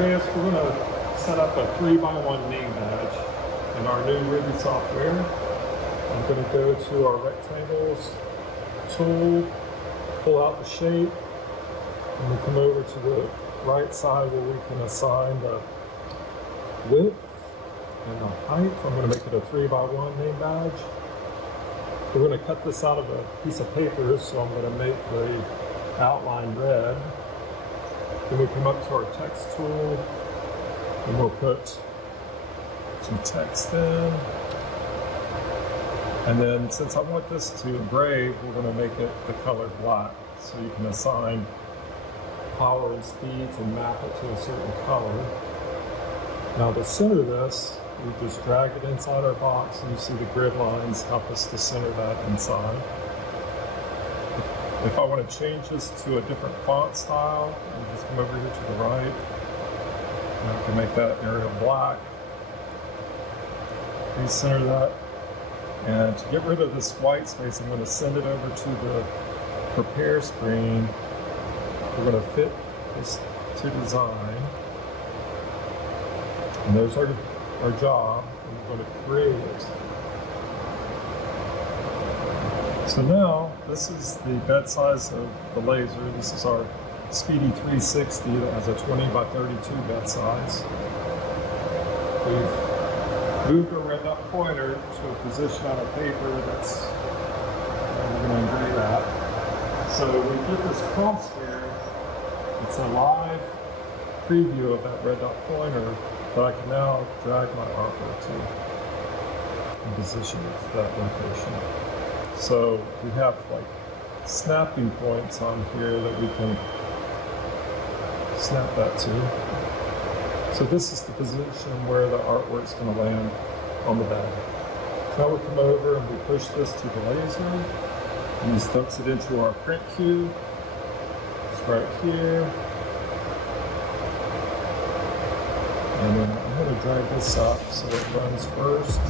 We're going to set up a 3x1 name badge in our new Ruby software. I'm going to go to our rectangles tool, pull out the shape, and we come over to the right side where we can assign the width and the height. I'm going to make it a 3x1 name badge. We're going to cut this out of a piece of paper, so I'm going to make the outline red. Then we come up to our text tool and we'll put some text in. And then since I want this to engrave, we're going to make it the color black. So you can assign power and speeds and map it to a certain color. Now to center this, we just drag it inside our box, and you see the grid lines help us to center that inside. If I want to change this to a different font style, you just come over here to the right, and I can make that area black. Recenter that, and to get rid of this white space, I'm going to send it over to the prepare screen. We're going to fit this to design, and there's our job, and we're going to create it. So now, this is the bed size of the laser. This is our Speedy 360 that has a 20x32 bed size. We've moved our red dot pointer to a position on our paper that's we're going to engrave at. So we get this crosshair. It's a live preview of that red dot pointer, but I can now drag my artwork to and position it to that location. So we have like snapping points on here that we can snap that to. So this is the position where the artwork's going to land on the bag. Now we come over and we push this to the laser, and this dumps it into our print queue. It's right here. And then I'm going to drag this up so it runs first.